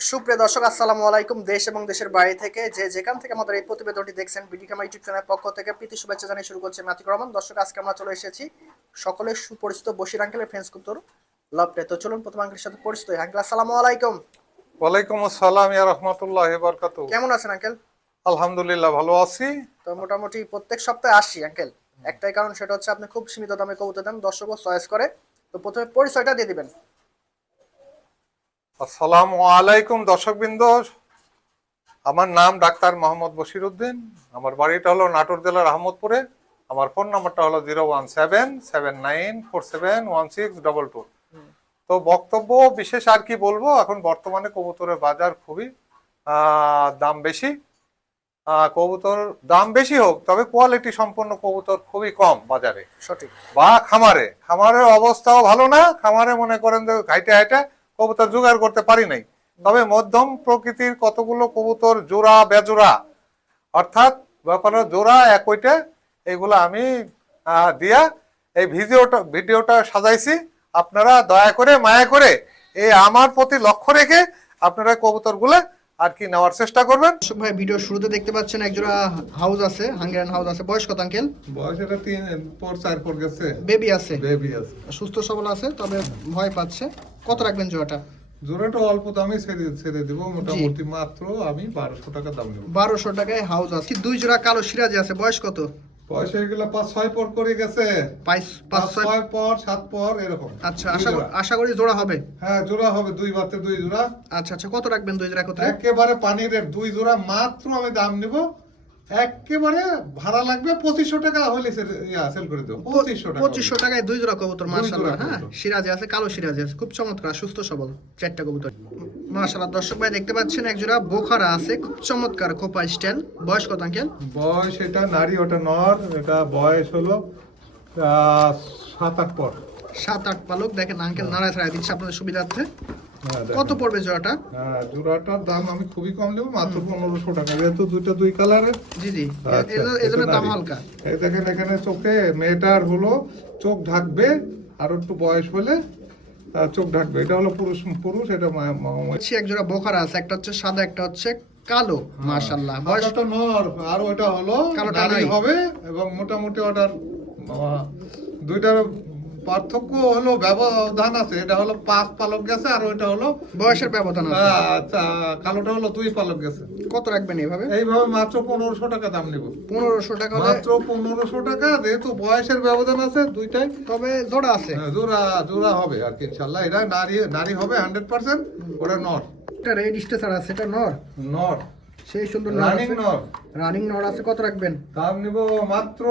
সুপ্রিয় দর্শক আসসালামু আলাইকুম। দেশ এবং দেশের বাইরে থেকে যে যেখান থেকে আমাদের এই প্রতিবেদনটি দেখছেন বিডি খামা ইউটিউব চ্যানেলের পক্ষ থেকে প্রীতি শুভেচ্ছা জানিয়ে শুরু করছে মাতিক রহমান দর্শক আজকে আমরা চলে এসেছি সকলের সুপরিচিত বশির আঙ্কেলের ফ্রেন্ডস কুন্তর লাভটে তো চলুন প্রথম আঙ্কেলের সাথে পরিচিত হই। আঙ্কেল আসসালামু আলাইকুম। ওয়ালাইকুম আসসালাম ইয়া রহমতুল্লাহ বরকাত কেমন আছেন আঙ্কেল? আলহামদুলিল্লাহ ভালো আছি। তো মোটামুটি প্রত্যেক সপ্তাহে আসি আঙ্কেল। একটাই কারণ সেটা হচ্ছে আপনি খুব সীমিত দামে কবুতর দেন দর্শকও চয়েস করে তো প্রথমে পরিচয়টা দিয়ে দিবেন। আসসালামু আলাইকুম দর্শকবৃন্দ। আমার নাম ডাক্তার মোহাম্মদ বশির উদ্দিন আমার বাড়িটা হলো নাটোর জেলার আহমদপুরে। আমার ফোন নাম্বারটা হলো zero one seven seven nine four seven one six double two. তো বক্তব্য বিশেষ আর কি বলব? এখন বর্তমানে কবুতরের বাজার খুবই দাম বেশি। কবুতর দাম বেশি হোক তবে কোয়ালিটি সম্পন্ন কবুতর খুবই কম বাজারে। সঠিক। বা খামারে। খামারের অবস্থাও ভালো না। খামারে মনে করেন যে ঘাইটে হাইটে কবুতর জোগাড় করতে পারি নাই। তবে মধ্যম প্রকৃতির কতগুলো কবুতর জোড়া বেজোড়া অর্থাৎ ব্যাপারে জোড়া একইটে এগুলো আমি দিয়া এই ভিডিওটা ভিডিওটা সাজাইছি। আপনারা দয়া করে মায়া করে এই আমার প্রতি লক্ষ্য রেখে আপনারা কবুতরগুলো আর কি নেওয়ার চেষ্টা করবেন। ভাই ভিডিও শুরুতে দেখতে পাচ্ছেন একজোড়া হাউস আছে হাঙ্গেরিয়ান হাউস আছে। বয়স কত আঙ্কেল? বয়স এটা তিন পর চার পর গেছে। বেবি আছে। বেবি আছে। সুস্থ সবল আছে তবে ভয় পাচ্ছে। কত রাখবেন জোড়াটা? জোড়াটা অল্প দামে ছেড়ে ছেড়ে দেবো। মোটামুটি মাত্র আমি বারোশো টাকা দাম নেব। বারোশো টাকায় হাউস আছে। দুই জোড়া কালো সিরাজি আছে? বয়স কত? পয়সা এগুলো পাঁচ ছয় পর করে গেছে। পাঁচ ছয় পর সাত পর এরকম। আচ্ছা আশা। আশা করি জোড়া হবে। হ্যাঁ জোড়া হবে। দুই বাতে দুই জোড়া। আচ্ছা আচ্ছা কত রাখবেন দুই জোড়া একত্রে? একেবারে পানির রেট দুই জোড়া মাত্র আমি দাম নেব। একেবারে ভাড়া লাগবে পঁচিশশো টাকা হলে ইয়া সেল করে দেবো। পঁচিশশো টাকা পঁচিশশো টাকায় দুই জোড়া কবুতর মার্শাল্লাহ হ্যাঁ। সিরাজি আছে কালো সিরাজি আছে খুব চমৎকার সুস্থ সবল চারটা কবুতর। মার্শাল্লাহ দর্শক ভাই দেখতে পাচ্ছেন এক জোড়া বোখারা আছে খুব চমৎকার খোপা স্টাইল বয়স কত আঙ্কেল? বয়স এটা নারী ওটা নর এটা বয়স হলো সাত আট পর। সাত আট পালক দেখেন আঙ্কেল নাড়ায় দিচ্ছে আপনাদের সুবিধার্থে। কত পড়বে জোড়াটা? হ্যাঁ জোড়াটার দাম আমি খুবই কম নেব মাত্র পনেরোশো টাকা। যেহেতু দুইটা দুই কালারের জি জি। আচ্ছা, এজন্য- দাম হালকা। এই দেখেন এখানে চোখে মেয়েটার হলো চোখ ঢাকবে আর একটু বয়স হলে চোখ ঢাকবে। এটা হলো পুরুষ পুরুষ এটা এক জোড়া বোখারা আছে একটা হচ্ছে সাদা একটা হচ্ছে কালো মার্শাল্লাহ বয়স সাদাটা নর আর ওটা হলো কালোটা। হবে এবং মোটামুটি ওটার দুইটার পার্থক্য হলো ব্যবধান আছে এটা হলো পাঁচ পালক গেছে আর ওইটা হলো বয়সের ব্যবধান আছে। আহ, আচ্ছা, কালোটা হলো দুই পালক গেছে। কত রাখবেন এইভাবে? এইভাবে মাত্র পনেরোশো টাকা দাম নিব। পনেরোশো টাকা মাত্র পনেরোশো টাকা যেহেতু বয়সের ব্যবধান আছে দুইটাই তবে জোড়া আছে। হ্যাঁ, জোড়া জোড়া হবে আর কি ইনশাল্লাহ। এটা নারী নারী হবে হান্ড্রেড পার্সেন্ট ওটা নর। একটা রেড স্টেসার আছে এটা নর। নর। সেই সুন্দর রানিং নর। রানিং নর আছে কত রাখবেন? দাম নিব মাত্র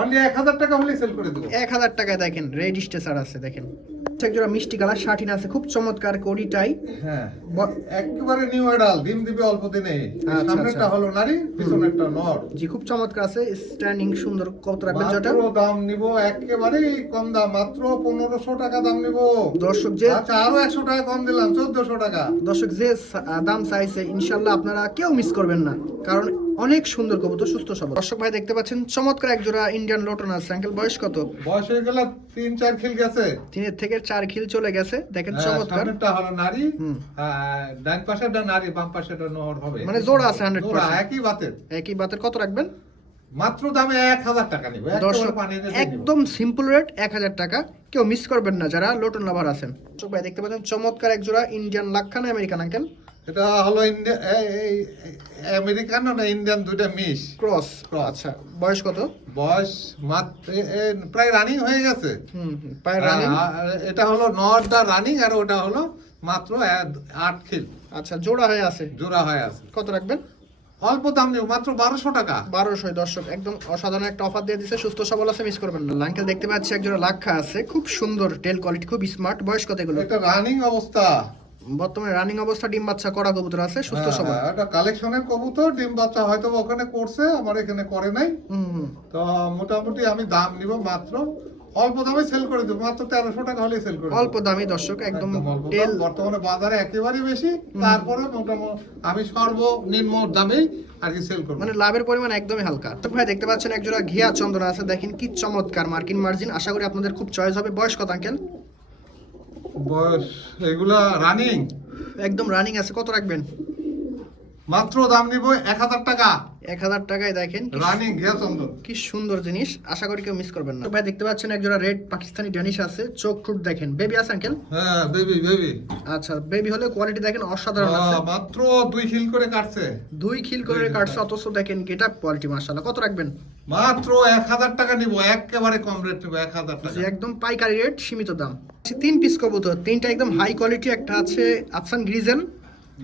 অনলি এক হাজার টাকা হলে সেল করে দেবো। এক হাজার টাকায় দেখেন রেড স্টেসার আছে, দেখেন। এক জোড়া মিষ্টি কালার শার্টিন আছে খুব চমৎকার কোডিটাই। হ্যাঁ ব- একেবারে নিউ ডিম দিবে অল্প দিনে। আচ্ছা, সামনেরটা আচ্ছা। হলো নারী পিছনেরটা নর। জি খুব চমৎকার আছে স্ট্যান্ডিং সুন্দর কত রাখবেন দাম নিব একেবারেই কম দাম মাত্র পনেরোশো টাকা দাম নিব। দর্শক যে আচ্ছা আরও একশো টাকা কম দিলাম চোদ্দশো টাকা। দর্শক যে দাম চাইছে ইনশাল্লাহ আপনারা কেউ মিস করবেন না কারণ অনেক সুন্দর কবুতর সুস্থ সবল। দর্শক ভাই দেখতে পাচ্ছেন চমৎকার এক জোড়া ইন্ডিয়ান লোটন আছে আঙ্কেল বয়স কত? বয়স হয়ে গেলে তিন চার খিল গেছে। তিনের থেকে চার খিল চলে গেছে। দেখেন হ্যাঁ, চমৎকার। হলো নারী। আর ডান নারী বাম নর হবে। মানে জোড়া আছে 100% একই বাতের। একই বাতের কত রাখবেন? মাত্র দামে এক হাজার টাকা নিবে। একদম সিম্পল রেট এক হাজার টাকা। কেউ মিস করবেন না যারা লোটন লাভার আছেন। ভাই দেখতে পাচ্ছেন চমৎকার এক জোড়া ইন্ডিয়ান লাক্ষানা আমেরিকান আঙ্কেল এটা হলো ইন্ডিয়া আমেরিকান না ইন্ডিয়ান দুইটা মিশ? ক্রস। আচ্ছা। বয়স কত? বয়স মাত্র প্রায় রানিং হয়ে গেছে। হুম, রানিং এটা হলো নটা রানিং আর ওটা হলো মাত্র আট খিল। আচ্ছা জোড়া হয়ে আছে? জোড়া হয়ে আছে। কত রাখবেন? অল্প দাম নেব মাত্র বারোশো টাকা। বারোশো দর্শক একদম অসাধারণ একটা অফার দিয়ে দিচ্ছে সুস্থ সবল আছে মিস করবেন না। আঙ্কেল দেখতে পাচ্ছি একজোড়া লাক্ষা আছে। খুব সুন্দর টেল কোয়ালিটি খুব স্মার্ট বয়স কত এগুলো? এটা রানিং অবস্থা। বর্তমানে রানিং অবস্থা ডিম বাচ্চা করা কবুতর আছে সুস্থ হ্যাঁ, হ্যাঁ, এটা কালেকশনের কবুতর ডিম বাচ্চা হয়তো ওখানে করছে আমার এখানে করে নাই। তো মোটামুটি আমি দাম নিব মাত্র অল্প দামে সেল করে দেবো মাত্র তেরোশো টাকা হলে সেল করে অল্প দামি দর্শক একদম বর্তমানে বাজারে একেবারে বেশি তারপরে মোটামুটি আমি সর্বনিম্ন দামেই আর কি সেল করব। মানে লাভের পরিমাণ একদমই হালকা। তো ভাই দেখতে পাচ্ছেন একজোড়া ঘিয়া চন্দনা আছে দেখেন কি চমৎকার মার্কিন মার্জিন আশা করি আপনাদের খুব চয়েস হবে। বয়স কত আঙ্কেল বয়স এগুলা রানিং একদম রানিং আছে কত রাখবেন? মাত্র দাম নিব এক হাজার টাকা। এক হাজার টাকায় দেখেন কি রানিং ঘিয়া চন্দন কি সুন্দর জিনিস আশা করি কেউ মিস করবেন না। ভাই দেখতে পাচ্ছেন একজোড়া রেড পাকিস্তানি ড্যানিশ আছে চোখ ঠুট দেখেন। বেবি আছে আঙ্কেল হ্যাঁ বেবি বেবি আচ্ছা বেবি হলে কোয়ালিটি দেখেন অসাধারণ আছে। মাত্র দুই হিল করে কাটছে। দুই খিল করে কাটছে অথচ দেখেন গেটা কোয়ালিটি মাশাআল্লাহ। কত রাখবেন? মাত্র এক হাজার টাকা নিব একেবারে কম রেট নিব এক হাজার টাকা। একদম পাইকারি রেট সীমিত দাম। তিন পিস কবুতর তিনটা একদম হাই কোয়ালিটি একটা আছে আফসান গ্রিজেল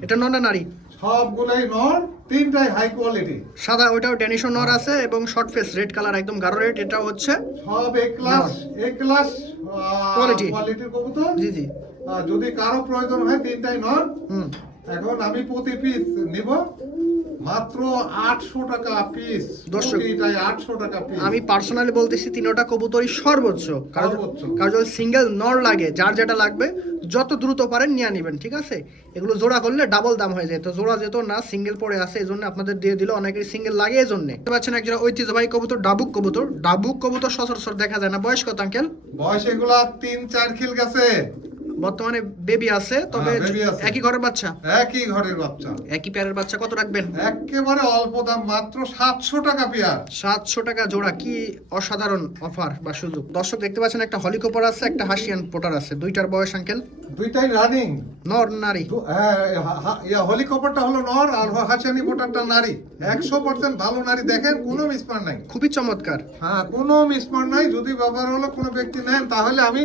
এটা নর নারী। সবগুলাই নর তিনটাই হাই কোয়ালিটি সাদা ওইটাও ড্যানিশো নর আছে এবং শর্ট ফেস রেড কালার একদম গাঢ় রেড এটা হচ্ছে সব A class A class quality কোয়ালিটির কবুতর। জি জি। যদি কারও প্রয়োজন হয় তিনটাই নর। হুম। এখন আমি প্রতি পিস নিব। মাত্র আটশো টাকা পিস দর্শক, আটশো টাকা পিস আমি পার্সোনালি বলতেছি তিনোটা কবুতরই সর্বোচ্চ। কারণ। কারণ সিঙ্গেল নর লাগে যার যেটা লাগবে যত দ্রুত পারেন নিয়ে নেবেন ঠিক আছে? এগুলো জোড়া করলে ডাবল দাম হয়ে যায়। তো জোড়া যেত না সিঙ্গেল পড়ে আছে এই জন্য আপনাদের দিয়ে দিল অনেকেরই সিঙ্গেল লাগে এই জন্য পাচ্ছেন একজন ঐতিহ্যবাহী কবুতর ডাবুক কবুতর। ডাবুক কবুতর সচরাচর দেখা যায় না। বয়স কত আঙ্কেল? বয়স এগুলা তিন চার খিল গেছে। বর্তমানে বেবি আছে তবে হ্যাঁ। একই ঘরের বাচ্চা? একই ঘরের বাচ্চা। একই প্যারের বাচ্চা কত রাখবেন? একেবারে অল্প দাম মাত্র সাতশো টাকা পেয়ার সাতশো টাকা জোড়া কি অসাধারণ অফার বা সুযোগ। দর্শক দেখতে পাচ্ছেন একটা হলিকপার আছে একটা হাসিয়ান পোটার আছে। দুইটার বয়স আঙ্কেল দুইটাই রানিং নর নারী। হেলিকপ্টারটা হলো নর আর হাসানি বোটারটা নারী। একশো পার্সেন্ট ভালো নারী দেখেন কোনো মিসমার নাই। খুবই চমৎকার। হ্যাঁ কোনো মিসমার নাই। যদি ব্যাপার হলো কোনো ব্যক্তি নেন তাহলে আমি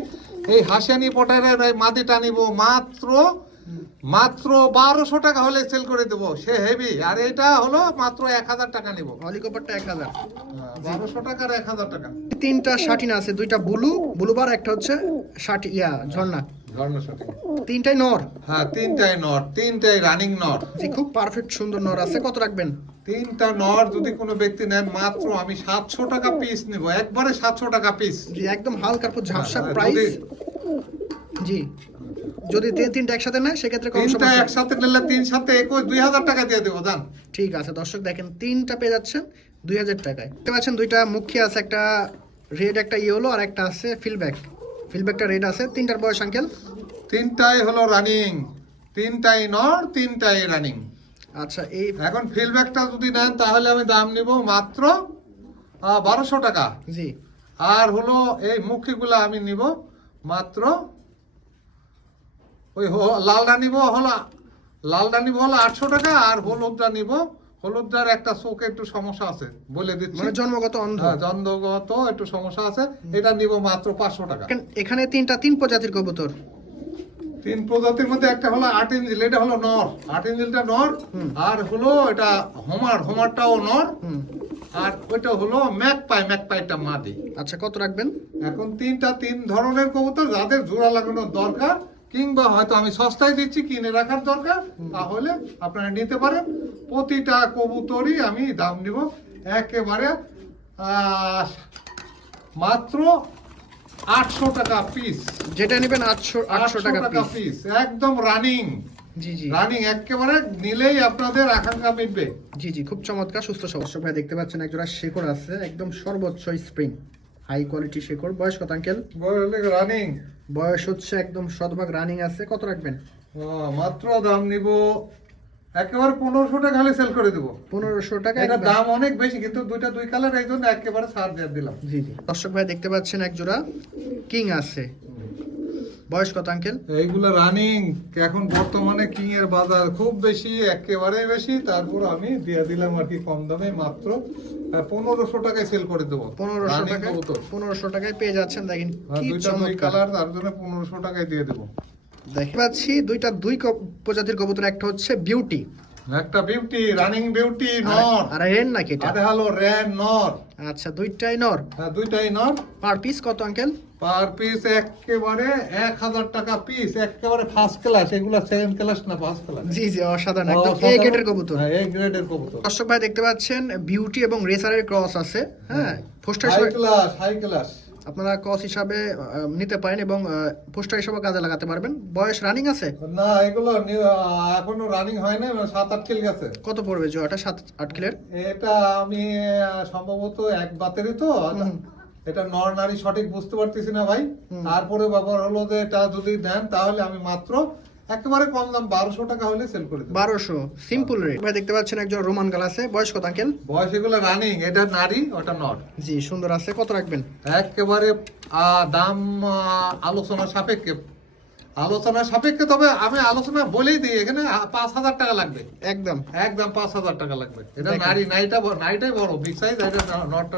এই হাসিয়ানি পোটারের মাদিটা নিব মাত্র মাত্র বারোশো টাকা হলে সেল করে দেবো। সে হেভি আর এটা হলো মাত্র এক হাজার টাকা নিব। হলিকপারটা এক হাজার। বারোশো টাকার এক হাজার টাকা। তিনটা শাটিন আছে দুইটা ব্লু ব্লুবার একটা হচ্ছে শাটি ইয়া ঝর্ণা। তিনটাই নর। হ্যাঁ তিনটাই নট তিনটাই রানিং নট জি খুব পারফেক্ট সুন্দর নর আছে। কত রাখবেন? তিনটা নট যদি কোনো ব্যক্তি নেন মাত্র আমি সাতশো টাকা পিস নিব। একবারে সাতশো টাকা পিস জি একদম হালকার পর ঝাপসা হ্যাঁ, প্রাইস যদি- জি। যদি তিন তিনটা একসাথে নেয় সেক্ষেত্রে কম তিনটা একসাথে নিলে তিন সাথে একুশ দুই হাজার টাকা দিয়ে দেবো জান। ঠিক আছে দর্শক দেখেন তিনটা পেয়ে যাচ্ছেন দুই হাজার টাকায়। দেখতে পাচ্ছেন দুইটা মুখী আছে একটা রেড একটা ইয়েলো আর একটা আছে ফিলব্যাক ফিলব্যাকটা রেড আছে তিনটার বয়স আঙ্কেল? তিনটাই হলো রানিং তিনটাই নর তিনটাই রানিং আচ্ছা এই এখন ফিডব্যাকটা যদি নেন তাহলে আমি দাম নিব মাত্র বারোশো টাকা। জি। আর হলো এই মুখীগুলো আমি নিব মাত্র ওই লালটা নিব হলো। লালটা নিব হলো আটশো টাকা আর হলুদটা নিব। হলুদটার একটা চোখে একটু সমস্যা আছে বলে দিচ্ছি। মানে জন্মগত অন্ধ। হ্যাঁ, জন্মগত একটু সমস্যা আছে। এটা নিব মাত্র পাঁচশো টাকা। এখানে তিনটা তিন প্রজাতির কবুতর? তিন প্রজাতির মধ্যে একটা হলো আট ইঞ্জিল এটা হলো নর। আট ইঞ্জিলটা নর আর হলো এটা হোমার হোমারটাও নর। আর ওইটা হলো ম্যাক পাই ম্যাক পাইটা মাদি। আচ্ছা কত রাখবেন? এখন তিনটা তিন ধরনের কবুতর যাদের জোড়া লাগানোর দরকার কিংবা হয়তো আমি সস্তায় দিচ্ছি কিনে রাখার দরকার তাহলে আপনারা নিতে পারেন। প্রতিটা কবুতরই আমি দাম নিব একেবারে মাত্র আটশো টাকা পিস যেটা নেবেন আটশো আটশো টাকা পিস একদম রানিং জি জি। রানিং একেবারে নিলেই আপনাদের আকাঙ্ক্ষা মিটবে। জি জি খুব চমৎকার সুস্থ সবস্য ভাই দেখতে পাচ্ছেন একজোড়া শেকড় আছে একদম সর্বোচ্চ স্প্রিং হাই কোয়ালিটি শেকড়। বয়স কত আঙ্কেল? রানিং। বয়স হচ্ছে একদম শতভাগ রানিং আছে কত রাখবেন? মাত্র দাম নিব একেবারে পনেরোশো টাকা খালি সেল করে দেবো। পনেরোশো টাকা এটা দাম অনেক বেশি কিন্তু দুইটা দুই কালার এই জন্য একেবারে ছাড় দিয়ে দিলাম। জি জি। দর্শক ভাই দেখতে পাচ্ছেন এক জোড়া কিং আছে। বয়স কত আঙ্কেল? এইগুলো রানিং এখন বর্তমানে কিং এর বাজার খুব বেশি একেবারে বেশি তারপর আমি দিয়ে দিলাম আর কি কম দামে মাত্র পনেরোশো টাকায় সেল করে দেবো। পনেরোশো টাকায়? পনেরোশো টাকায় পেয়ে যাচ্ছেন দেখেন দুইটা দুই কালার তার জন্য পনেরোশো টাকায় দিয়ে দেবো। দেখতে পাচ্ছি দুইটা দুই প্রজাতির কবুতর একটা হচ্ছে বিউটি একটা বিউটি রানিং বিউটি নর আর রেন নাকি এটা? আরে হলো র্যান নর আচ্ছা দুইটাই নর হ্যাঁ দুইটাই নর পার পিস কত আঙ্কেল? পার পিস একেবারে এক হাজার টাকা পিস একেবারে ফার্স্ট ক্লাস এগুলা সেকেন্ড ক্লাস না ফার্স্ট ক্লাস জি জি অসাধারণ। একদম এ গ্রেডের কবুতর। হ্যাঁ, এ গ্রেডের কবুতর। দর্শক ভাই দেখতে পাচ্ছেন বিউটি এবং রেসারের ক্রস আছে হ্যাঁ? Poster high class high class আপনারা ক্রস হিসাবে নিতে পারেন এবং পোস্টার হিসাবে কাজে লাগাতে পারবেন। বয়স রানিং আছে? না এগুলো এখনও রানিং হয় না সাত আট কিল গেছে। কত পড়বে জোয়াটা সাত আট কিলের এটা আমি সম্ভবত এক বাতেরই তো। এটা নর নারী সঠিক বুঝতে পারতেছি না ভাই। তারপরে ব্যাপার হলো যে এটা যদি দেন তাহলে আমি মাত্র একেবারে কম দাম বারোশো টাকা হলে সেল করে দেবো। বারোশো সিম্পল রেট ভাই দেখতে পাচ্ছেন একজন রোমান গাল আছে। বয়স কত আঙ্কেল? বয়স এগুলো রানিং এটা নারী ওটা নট জি সুন্দর আছে। কত রাখবেন? একেবারে দাম আলোচনা সাপেক্ষে আলোচনা সাপেক্ষে তবে আমি আলোচনা বলেই দিই এখানে পাঁচ হাজার টাকা লাগবে। একদম। একদম পাঁচ হাজার টাকা লাগবে। এটা নারী নাইটা নাইটাই বড় বিগ সাইজ এটা নটটা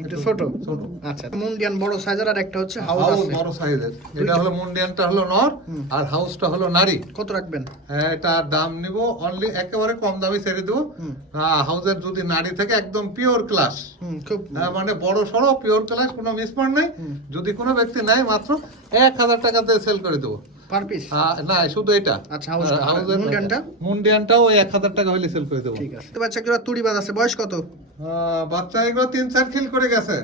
একটু ছোট। ছোট। আচ্ছা মুন্ডিয়ান বড় সাইজের আর একটা হচ্ছে হাউস হাউস বড় সাইজের এটা হলো মুন্ডিয়ানটা হলো নর আর হাউসটা হলো নারী। কত রাখবেন? হ্যাঁ, এটার দাম নিব অনলি একেবারে কম দামে ছেড়ে দেবো। হাউসের যদি নারী থাকে একদম পিওর ক্লাস খুব মানে বড় সড়ো পিওর ক্লাস কোনো মিসমার্ট নাই। যদি কোনো ব্যক্তি নাই মাত্র এক হাজার টাকাতে সেল করে দেবো। পার পিস না শুধু এটা। আচ্ছা, হাউসটা। মুন্ডিয়ানটা? মুন্ডিয়ানটাও ওই এক হাজার টাকা হলে সেল করে দেবো। ঠিক আছে। দেখতে পাচ্ছি তুড়ি বাজ আছে বয়স কত? বাচ্চা এগুলো তিন চার খিল করে গেছে।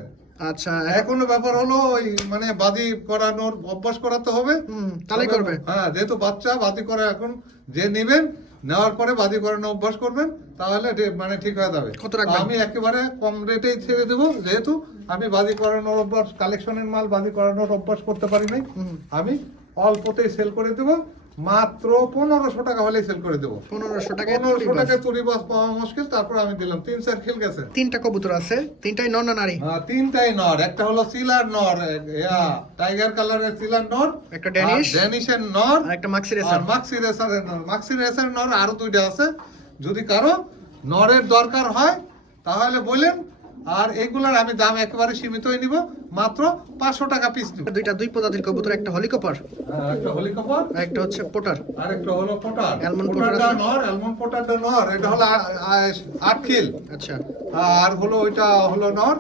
আচ্ছা এখনও ব্যাপার হলো ওই মানে বাদি করানোর অভ্যাস করাতে হবে। হুম করবে। হ্যাঁ যেহেতু বাচ্চা বাদি করে এখন যে নেবেন নেওয়ার পরে বাদি করানো অভ্যাস করবেন তাহলে মানে ঠিক হয়ে যাবে। কত আমি একেবারে কম রেটেই ছেড়ে দেবো যেহেতু আমি বাদি করানোর অভ্যাস কালেকশনের মাল বাদি করানোর অভ্যাস করতে পারি নাই। আমি অল্পতেই সেল করে দেবো মাত্র পনেরোশো টাকা হলেই সেল করে দেবো। পনেরোশো তুড়ি পনেরোশো টাকা তুরি বাস পাওয়া মুশকিল তারপর আমি দিলাম তিন চার খিল গেছে। তিনটা কবুতর আছে তিনটাই নর না নারী? তিনটাই নর একটা হলো সিলার নর টাইগার কালারের সিলার নর একটা ড্যানিশ ড্যানিশের নর একটা মাক্সি রেসার মাক্সি রেসারের নর মাক্সি রেসার নর আরও দুইটা আছে। যদি কারও নরের দরকার হয় তাহলে বলেন আর এগুলার আমি দাম একেবারে সীমিতই নিব মাত্র পাঁচশো টাকা পিস নিব। দুইটা দুই প্রজাতির কবুতর একটা হলিকপার হ্যাঁ, একটা হলিকপার একটা হচ্ছে পোটার। আর একটা হলো পোটার। অ্যালমন্ড পোটারটা নর অ্যালমন্ড পোটারটা নর এটা হলো আট খিল। আচ্ছা। আর হলো ওইটা হলো নর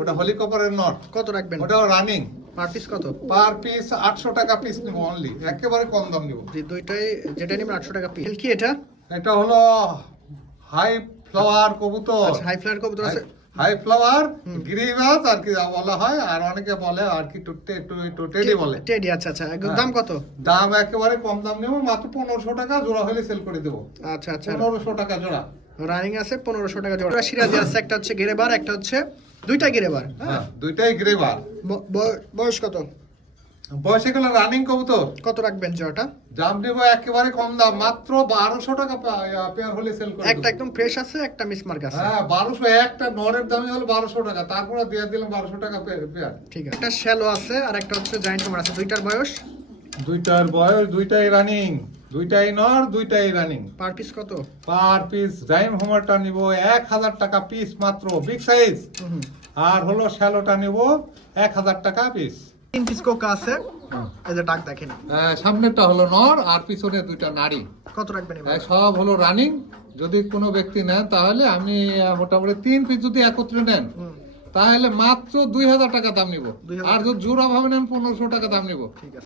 ওটা হলিকপারের নর। কত রাখবেন? ওটাও রানিং পার পিস কত? পার পিস আটশো টাকা পিস নিব অনলি একেবারে কম দাম নিব। যে দুইটাই যেটা নেবেন আটশো টাকা পিস কি এটা? এটা হলো হাই ফ্লাওয়ার কবুতর। আচ্ছা হাই ফ্লায়ার কবুতর আছে। হাই ফ্লাওয়ার গ্রিভাস আর কি বলা হয় আর অনেকে বলে আর কি টুটে একটু টেডি বলে। টেডি আচ্ছা আচ্ছা হ্যাঁ। দাম কত? দাম একেবারে কম দাম নেব মাত্র পনেরোশো টাকা জোড়া হলে সেল করে দেবো। আচ্ছা আচ্ছা। পনেরোশো টাকা জোড়া। রানিং আছে পনেরোশো টাকা জোড়া। সিরাজি আছে একটা হচ্ছে গেরেবার একটা হচ্ছে দুইটা গেরেবার। হ্যাঁ দুইটাই ব- বয়স কত? বয়স এগুলো রানিং কবুতর। কত রাখবেন জোড়াটা দাম নেব একেবারে কম দাম মাত্র বারোশো টাকা পেয়ার হলে সেল করে একটা একদম ফ্রেশ আছে একটা মিসমার্ক আছে। হ্যাঁ বারোশো একটা নরের দামই হলো বারোশো টাকা। তারপরে দিয়ে দিলাম বারোশো টাকা পেয়ার ঠিক আছে একটা শ্যালো আছে আর একটা হচ্ছে জায়েন্ট আছে। দুইটার বয়স? দুইটার বয়স দুইটাই রানিং দুইটাই নর দুইটাই রানিং পার পিস কত? পার পিস ডাইম হোমারটা নিব এক হাজার টাকা পিস মাত্র বিগ সাইজ। আর হলো শ্যালোটা নিব এক হাজার টাকা পিস তিন পিস কোকা আছে। এই যে ডাক দেখেন। সামনেরটা হলো নর আর পিছনে দুইটা নারী। কত রাখবেন সব হলো রানিং যদি কোনো ব্যক্তি নেন তাহলে আমি মোটামুটি তিন পিস যদি একত্রে নেন তাহলে মাত্র দুই হাজার টাকা দাম নিব। আর যদি জোড়া ভাবে নেন পনেরোশো টাকা দাম নিব। ঠিক আছে।